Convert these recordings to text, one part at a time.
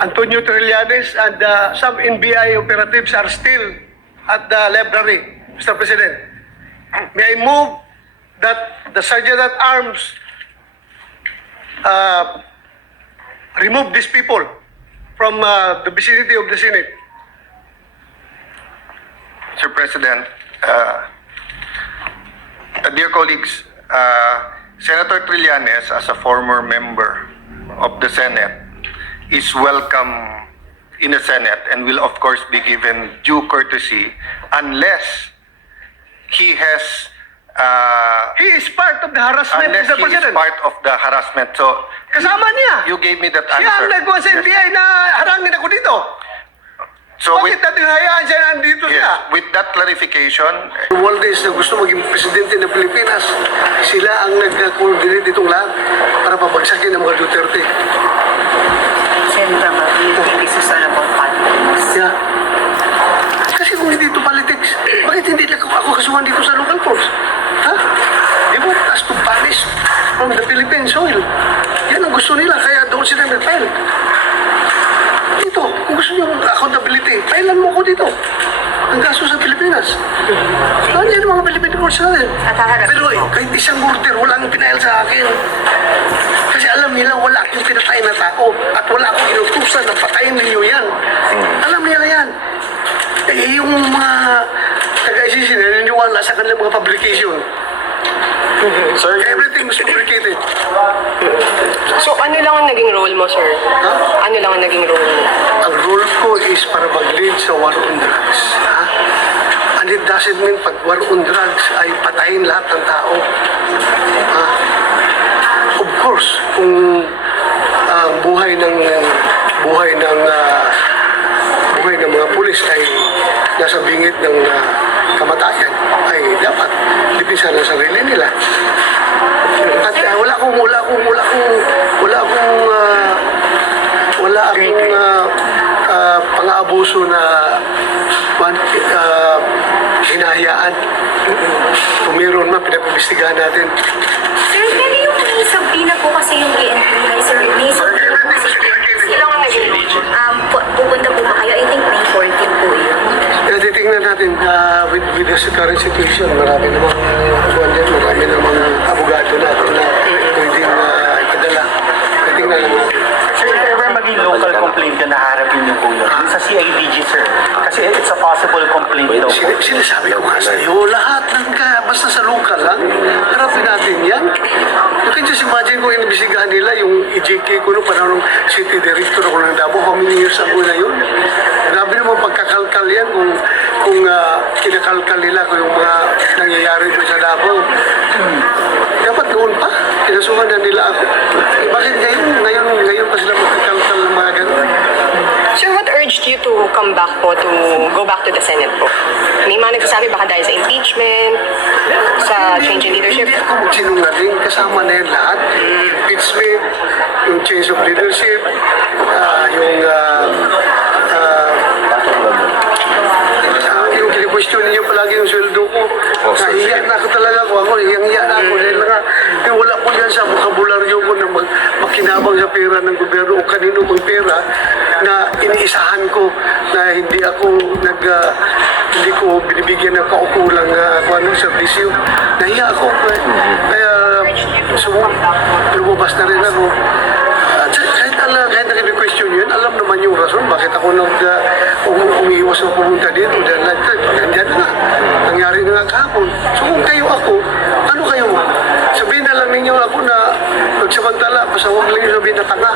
Antonio Trillanes and some NBI operatives are still at the library, Mr. President. May I move that the Sergeant at Arms remove these people from the vicinity of the Senate. Mr. President, dear colleagues, Senator Trillanes, as a former member of the Senate, is welcome in the Senate and will of course be given due courtesy unless he has He is part of the harassment, unless Mr. he is President. part of the harassment. So Kasama niya. you gave me that Siya ang answer. nagawa sa NBI na harangin ako dito. So Bakit natin hayaan siya nandito siya? yes, with that clarification, Romualdez na gusto maging presidente ng Pilipinas, sila ang nag-coordinate itong lahat para pabagsakin ng mga Duterte. Senator, but do you think this is all about politics? Yeah. Kasi kung hindi ito politics, bakit hindi ako kasuhan dito sa local courts? Ha? They want us to banish from the Philippine soil. Yan ang gusto nila, kaya doon sila nag-file. Dito, kung gusto nyo accountability, filean mo ko dito. Ang kaso sa Pilipinas. Nandiyan yung mga Philippine courts natin. At haharap Pero mo. kahit isang murder, walang pinail sa akin. Kasi alam nila wala akong pinatay na tao at wala akong inutusan na patayin ninyo yan. Alam nila yan. Eh, yung mga taga-ICC na naniniwala sa kanilang mga fabrication. Sir, Everything is fabricated. So ano lang ang naging role mo, sir? Ha? Ano lang ang naging role mo? Ang role ko is para mag-lead sa war on drugs. Ha? And it doesn't mean pag war on drugs ay patayin lahat ng tao. Ha? Of course, kung ang buhay ng mga pulis ay nasa bingit ng kamatayan, ay dapat lipisan ang sarili nila. At wala akong pang-aabuso na hinahayaan. Kung meron man, pinapistigahan natin. Sir, pero yung may sablina po kasi yung PNP, like, sir, may sablina po kasi yung PNP. Ilang ang naging role mo? Pupunta po ba kayo? I think May 14 po yun. Kaya titingnan natin with the current situation, marami namang abogado natin na pwedeng ipadala. Titingnan natin. sir, if ever maging local complaint na naharapin niyo po yun, sa CIDG, sir, kasi it's a possible complaint daw. Sinasabi ko nga sa iyo, lahat basta sa local lang, harapin natin yan. You can just imagine kung inibisigahan nila yung EJK ko noong panahon ng city director ako ng Davao, how many years ago na yun? Grabe naman pagkakalkal yan kung kinakalkal nila kung yung mga nangyayari doon sa Davao. Dapat noon pa, kinasuhan na nila ako. Bakit ngayon pa sila magkakalkal ng mga ganun? Sir, what urged you to come back po, to go back to the Senate po? May mga nagsasabi baka dahil sa impeachment, sa change in leadership. Hindi ako magsinungaling, kasama na yan lahat. Impeachment, yung change of leadership, yung kini-question ninyo palagi yung sweldo ko. Nahiya na ako talaga ko. Hiyang-hiya na ako. Dahil wala ko yan sa vokabularyo ko na makinabang sa pera ng gobyerno o kanino mang pera na iniisahan ko na hindi ko binibigyan ng kaukulang serbisyo. Nahiya ako. Kaya lumabas na rin ako. Kahit na-question yun, alam naman yung rason bakit ako umiiwas na pumunta dito. Dahil nandiyan na. Nangyari na nga kahapon. So kung kayo ako, ano kayo? Sabihin na lang ninyo ako na magsamantala, basta huwag lang yung sabihin na tanga.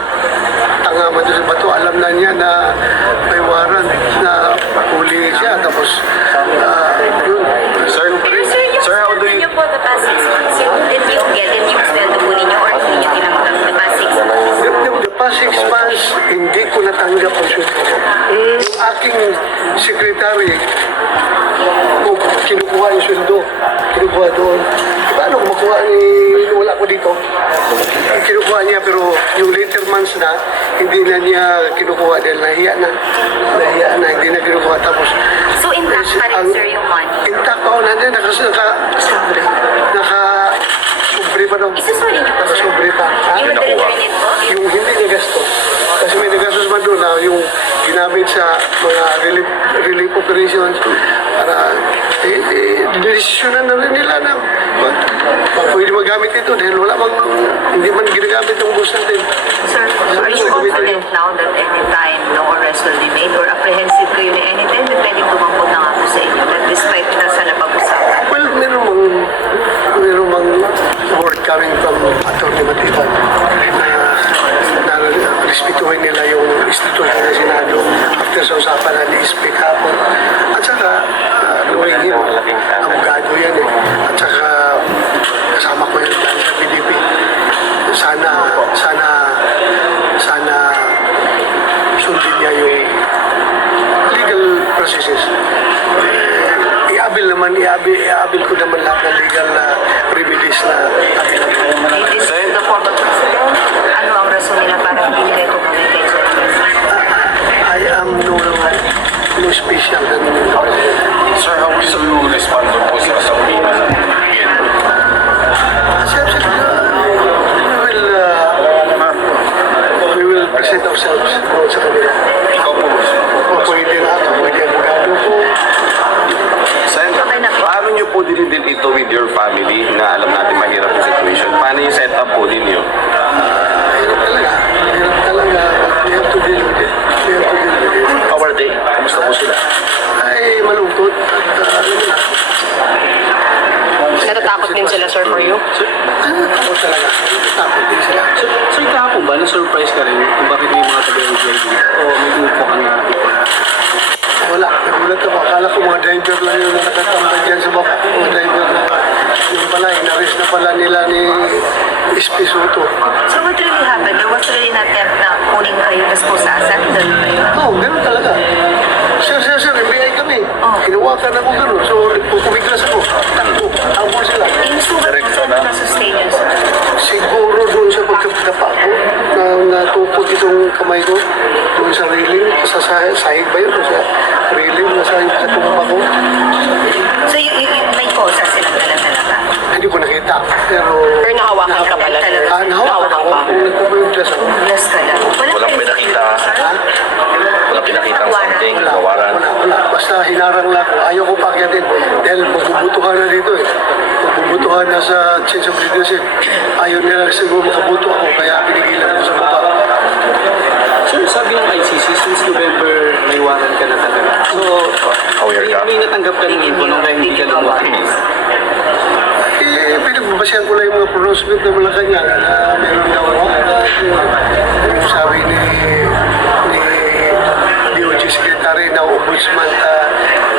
Tanga man doon sa bato, alam na niya na may warrant na huli siya. Tapos, yun. Sir, Sir, how do you... niyo po the past 6 months, did you sweldo po ninyo or hindi niyo tinanggap the past 6 months? The past 6 months, hindi ko natanggap ang sweldo. Yung aking secretary, kung kinukuha yung sweldo, kinukuha doon. Paano kung makuha wala ko dito? Kinukuha niya, pero yung later months na, hindi na niya kinukuha dahil nahiya na, hindi na kinukuha. Tapos, So, intact pa rin, sir, yung money? intact ako nandiyan, naka-sobre pa daw. Isusuri niyo po, sir? Naka-sobre pa. Ha? You would return it po? Yung hindi niya gasto. Kasi may nagasto na. Pwede magamit ito dahil wala mang, hindi man ginagamit ang bus natin. Sir, are you confident now that anytime no arrest will be made or apprehensive kayo na anytime na pwedeng tumampot na nga po sa inyo that despite na sa napag-usapan? Well, meron mang word coming from Atty. Matiban na respetuhin nila yung institusyon ng Senado after sa usapan na ni-speak hapon. At saka, knowing him, abogado yan eh. At saka, kasama ko yan dahil sa PDP. Sana sundin niya yung legal processes. Iabil ko naman lahat ng legal na remedies na abil. It is the former president. Ano ang rason nila para hindi nila ito gawin kay Sir? I am no special than the president. Sir, how will you respond po sa kasabihan ng PNP? We will present ourselves doon sa kanila. Ikaw po, sir. Pwede na ito, pwede abogado po. Sen, paano niyo po din ito with your family na alam natin mahirap yung situation? Paano yung setup po ninyo? Hirap talaga. We have to deal with it. How are they? Kamusta po sila? Ay, malungkot. At alam mo na, Natatakot din sila, sir, for you? takot talaga. Takot din sila. Sir, kahapon ba, na-surprise ka rin kung bakit may mga taga-enjoy dito? O may grupo ka na? Wala, nagulat ako. Akala ko mga driver lang yung nakatambay dyan sa baba. Mga driver na yung pala, inaris na pala nila ni SP Soto. So what really happened? There was really an attempt na kunin kayo tas po sa asset. Oo, ganun talaga. Sir, FBI kami. Hinawakan ako ganun. So, pumiglas ako. Takbo, habol sila. Yung sugat po sir na sustain yun, sir. Siguro doon sa pagkapagkapa ko, na natukot itong kamay ko, doon sa railing, sa sahig ba yun? Sa railing, sa tumpa ko. So may kosa silang talaga. Hindi ko nakita. Pero, Or nahawakan ka pala, sir? nahawakan ako. Kung nagpapaglas ako. Yes ka lang. Walang pinakita. Ha? Walang pinakitang something, kawaran. Wala. Basta hinarang lang ako. Ayaw ko pakyatin. Dahil magbubutuhan na dito eh. Magbubutuhan na sa change of leadership. Ayaw nila siguro makabuto ako. Kaya pinigilan ko sa baba. Sir, sabi ng ICC, since November, may warrant ka na talaga. So, Aware ka? may natanggap ka ng info nung kaya hindi ka lumuha. Eh, pinagbabasyan ko lang yung mga pronouncement ng Malacanang na meron daw yung sabi ni DOJ Secretary na Ombudsman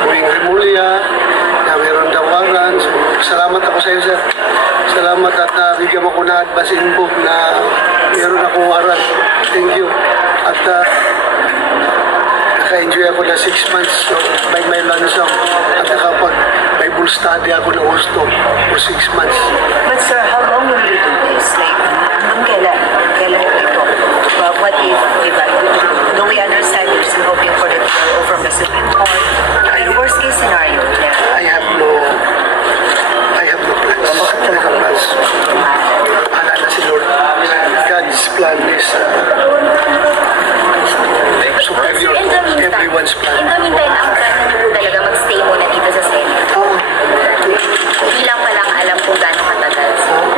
Buing Remulla na meron daw warrant. So, salamat ako sa iyo, sir. Salamat at bigyan mo ko na advance info na meron akong warrant. Thank you. At naka-enjoy ako na 6 months so, by my ransom at nakapag-Bible study ako ng gusto for 6 months. But sir, how long will you do this? Like, hanggang kailan? Kailan ito? What if, diba, do we understand you're still hoping for the TRO from the Supreme Court? Pero worst case scenario, yeah. I have no plans. Ana na si Lord. God's plan is superior to everyone's In plan. the meantime, ang plan niyo po talaga mag-stay muna dito sa Senate. Oo. Hindi lang palang alam kung gaano katagal.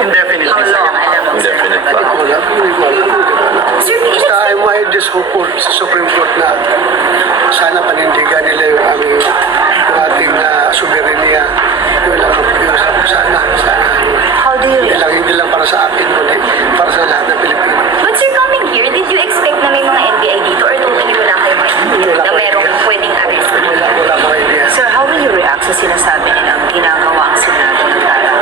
Indefinitely. How long alam mo, sir? Indefinite Hindi ko alam. Hindi ko alam. Sir, Basta I just hope for sa Supreme Court na sana panindigan nila yung ating soberenya. Yun lang ang pag-iusap. Sana. how do you Hindi lang para sa akin, kundi para sa lahat ng Pilipino. But sir, coming here, did you expect na may mga NBI dito or totally wala kayo na merong pwedeng arrest? Wala akong idea. Sir, how will you react sa sinasabi nilang ginagawa ang Senado ng parang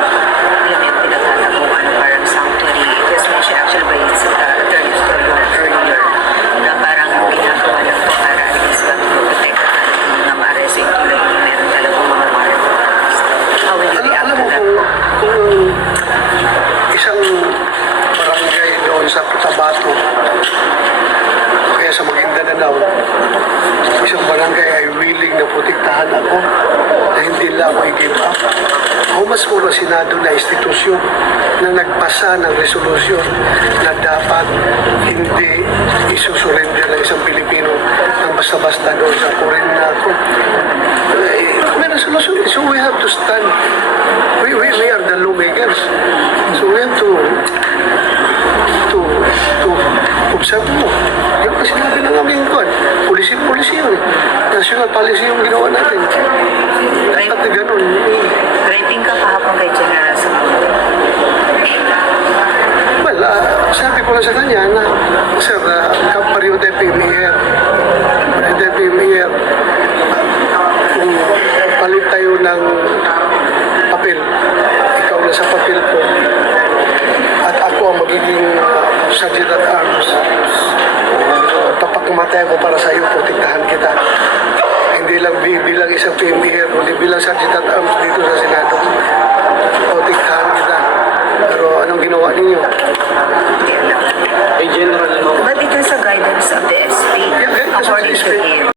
alam yung pinagtataguan na parang sanctuary? It was mentioned actually by Attorney Storyo earlier na parang ginagawa lang ito para at least lang protect ng arrest yung tulad yung meron talagang mga warrant. How will you react Alam to mo that? kung isang barangay doon sa Cotabato o kaya sa Maguindanao, isang barangay ay willing na protektahan ako na hindi lang ako i-give up. How much more ang Senado na institusyon na nagpasa ng resolusyon na dapat hindi isusurrender ng isang Pilipino ng basta-basta doon sa foreign na ako. Meron sa solusyon. So we have to stand. We are the lawmakers. So we have to observe mo. Yung pa sinabi ng aming kuwan, policy yun. National policy yung ginawa natin. Dapat na ganun. Rating ka kahapon kay General Samuel. Well, sabi ko lang sa kanya na, sir, pareho tayo PMER. Pareho tayo PMER. Kung palit tayo ng papel, ikaw na sa papel ko, at ako ang magiging sergeant at arms. Papagkamatay ko para sa iyo, protektahan kita. Hindi lang bilang isang PMER, kundi bilang sergeant at arms dito sa Senado. Protektahan kita. Pero anong ginawa ninyo? Kay General, ano,